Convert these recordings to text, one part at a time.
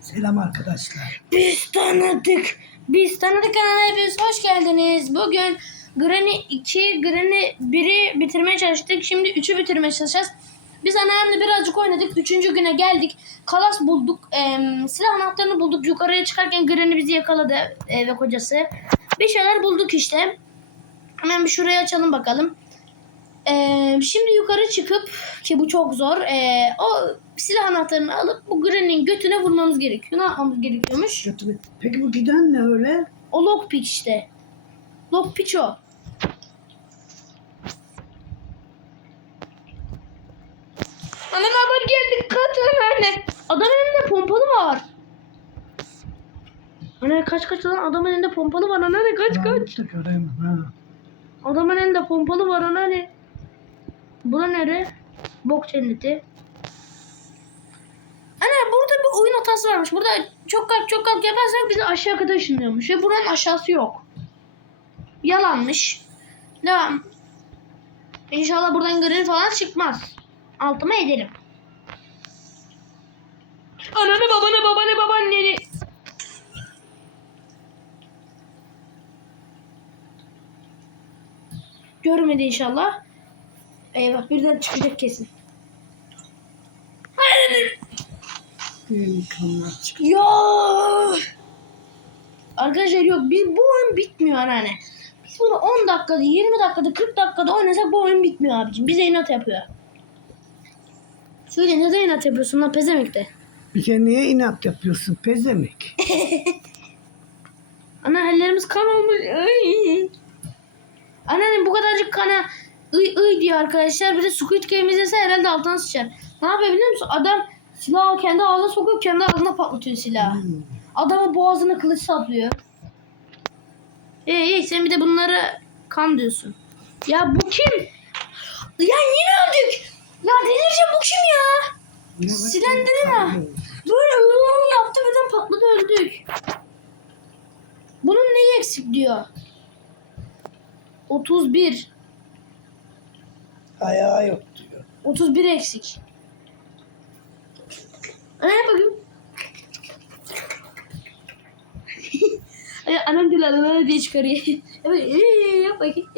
Selam arkadaşlar. Biz tanıdık. Biz tanıdık kanalına hepiniz hoş geldiniz. Bugün Granny 2, Granny 1'i bitirmeye çalıştık. Şimdi 3'ü bitirmeye çalışacağız. Biz anneannemle birazcık oynadık. Üçüncü güne geldik. Kalas bulduk. Eee, silah anahtarını bulduk. Yukarıya çıkarken Granny bizi yakaladı. e, ve kocası. Bir şeyler bulduk işte. Hemen bir şurayı açalım bakalım. Ee, şimdi yukarı çıkıp ki bu çok zor. ee, o silah anahtarını alıp bu Granny'nin götüne vurmamız gerekiyor. Ne yapmamız gerekiyormuş? Kötü. Peki bu giden ne öyle? O lockpick işte. Lockpick o. Anne adam geldi kaç anne. Adam elinde pompalı var. Anne kaç kaç lan adamın elinde pompalı var anne kaç kaç. da göreyim, ha. Adamın elinde pompalı var anne. Bura nere? Bok cenneti. Ana burada bir oyun hatası varmış. Burada çok kalk çok kalk yaparsak bizi aşağı kadar ışınlıyormuş. Ve buranın aşağısı yok. Yalanmış. Devam. İnşallah buradan görev falan çıkmaz. Altıma ederim. Ananı babanı babanı babaanneni. Görmedi inşallah. Eyvah birden çıkacak kesin. Hayır. İmkanlar çık. Ya. Arkadaşlar yok bir, bu oyun bitmiyor anneanne. Biz bunu 10 dakikada, 20 dakikada, 40 dakikada oynasak bu oyun bitmiyor abicim. Bize inat yapıyor. Söyle neden inat yapıyorsun lan pezemekte? Bir kere niye inat yapıyorsun pezemek? Ana ellerimiz kan olmuş. Anneannem bu kadarcık kana ıy ıy diyor arkadaşlar. Bir de Squid Game izlese herhalde altına sıçar. Ne yapıyor biliyor musun? Adam silahı kendi ağzına sokuyor kendi ağzına patlatıyor silahı. Hmm. Adamın boğazına kılıç saplıyor. İyi iyi sen bir de bunları kan diyorsun. Ya bu kim? Ya yine öldük. Ya delireceğim bu kim ya? Ne var? Silendirina. Böyle ıı yaptı birden patladı öldük. Bunun neyi eksik diyor. 31. Ayağı yok diyor. 31 eksik. Yap bakayım. Ay, Anam diyor lan diye çıkarıyor. Yap bakayım.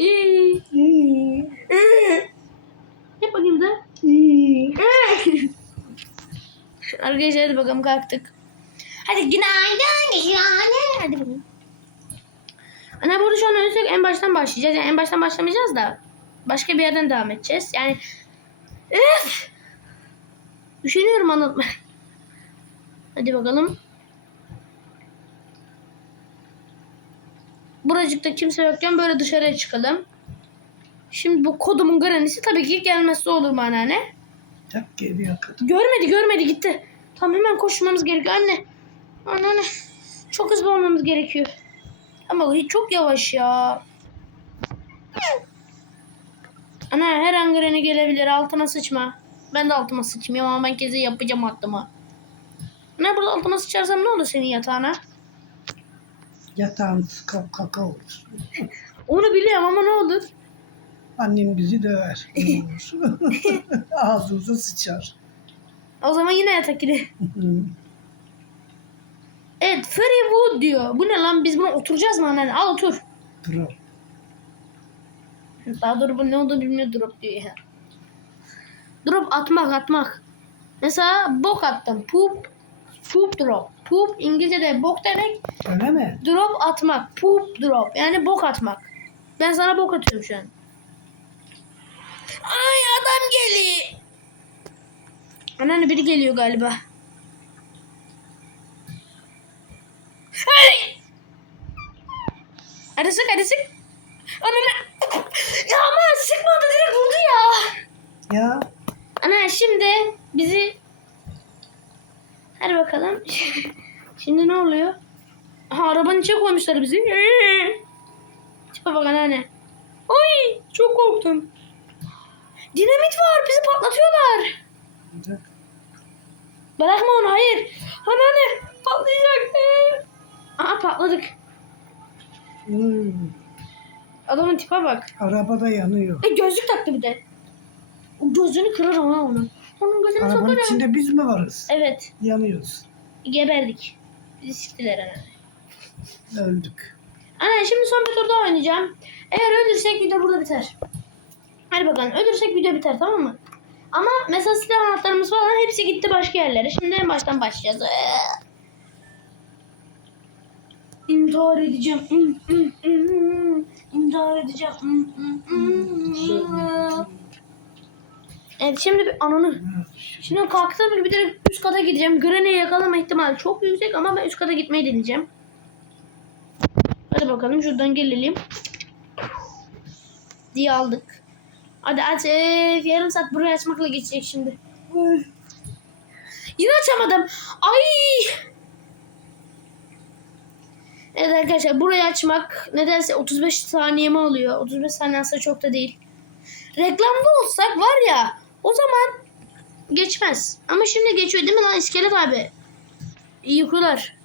Yap bakayım da. Arkadaşlar hadi bakalım kalktık. Hadi günaydın, günaydın. Hadi bakalım. Ana burada şu an ölürsek en baştan başlayacağız. Yani en baştan başlamayacağız da. Başka bir yerden devam edeceğiz. Yani Üf! Üşeniyorum anlatma. Hadi bakalım. Buracıkta kimse yokken böyle dışarıya çıkalım. Şimdi bu kodumun granisi tabii ki gelmezse olur mu anneanne? Tak geliyor kadın. Görmedi görmedi gitti. Tamam hemen koşmamız gerekiyor anne. Anneanne çok hızlı olmamız gerekiyor. Ama çok yavaş ya. Ana her an greni gelebilir altıma sıçma. Ben de altıma sıçmayayım ama ben kezi yapacağım altıma. Ana burada altıma sıçarsam ne olur senin yatağına? Yatağın kaka, kaka olur. Onu biliyorum ama ne olur? Annem bizi döver. Ne olur. Ağzımıza sıçar. O zaman yine yatak gidi. Evet Free Wood diyor. Bu ne lan biz buna oturacağız mı anneanne? Al otur. Bro. Daha dur bu ne olduğunu bilmiyor drop diyor ya. Drop atmak atmak. Mesela bok attım. Poop. Poop drop. Poop İngilizce'de bok demek. Öyle mi? Drop atmak. Poop drop. Yani bok atmak. Ben sana bok atıyorum şu an. Ay adam geliyor. Anneanne biri geliyor galiba. Ay! Hadi sık Anneanne. Ya ama sıkmadı direkt vurdu ya. Ya Ana şimdi bizi Hadi bakalım. Şimdi ne oluyor? Aha arabanın içine koymuşlar bizi. Tipe bak anneanne. Ay çok korktum. Dinamit var bizi patlatıyorlar. Bırakma onu hayır. Anneanne patlayacak. Aha patladık. Hmm. Adamın tipe bak. Arabada yanıyor. E gözlük taktı bir de. O gözünü kırarım ha onun. Onun gözünü Arabanın sokarım. içinde biz mi varız? Evet. Yanıyoruz. geberdik. Bizi siktiler anneanne. Öldük. Anne şimdi son bir tur daha oynayacağım. Eğer ölürsek video burada biter. Hadi bakalım ölürsek video biter tamam mı? Ama mesela silah anahtarımız falan hepsi gitti başka yerlere. Şimdi en baştan başlayacağız. Ee. İntihar edeceğim. Edeceğim. Hmm, hmm, hmm. Evet şimdi bir ananı. Şimdi kalktığım gibi direkt üst kata gideceğim. Granny'i yakalama ihtimali çok yüksek ama ben üst kata gitmeyi deneyeceğim. Hadi bakalım şuradan gelelim. Diye aldık. Hadi aç. Ee, yarım saat burayı açmakla geçecek şimdi. Yine açamadım. Ay. Evet arkadaşlar burayı açmak nedense 35 saniyemi alıyor. 35 saniye aslında çok da değil. Reklamda olsak var ya o zaman geçmez. Ama şimdi geçiyor değil mi lan iskelet abi? İyi uykular.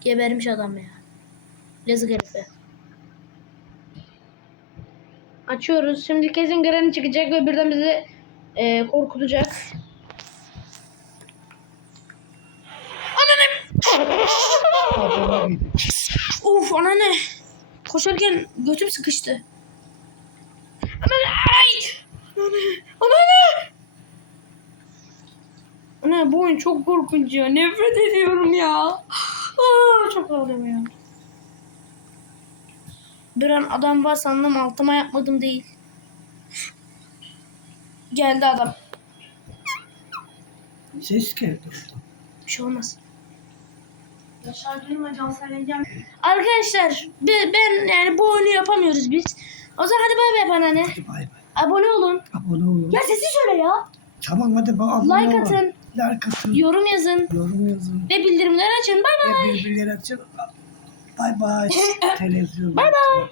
Gebermiş adam ya. Yazık herife. Açıyoruz. Şimdi kesin Granny çıkacak ve birden bizi e, korkutacak. Ananı! Uf anneanne. Koşarken götüm sıkıştı. Anneanne ay! Anneanne! Anneanne! Anne bu oyun çok korkunç ya. Nefret ediyorum ya. Aa, çok ağlıyorum Bir an adam var sandım altıma yapmadım değil. Geldi adam. Ses geldi. Bir şey olmaz. Arkadaşlar be- ben yani bu oyunu yapamıyoruz biz. O zaman hadi bay bay anneanne. Hadi bay bay. Abone olun. Abone olun. Ya sesi söyle ya. Tamam hadi bak abone Like olun. atın. Like atın. Yorum yazın. Yorum yazın. Ve bildirimleri açın. Bay bay. Ve birbirleri açın. Bay bay. Televizyon. Bay bay.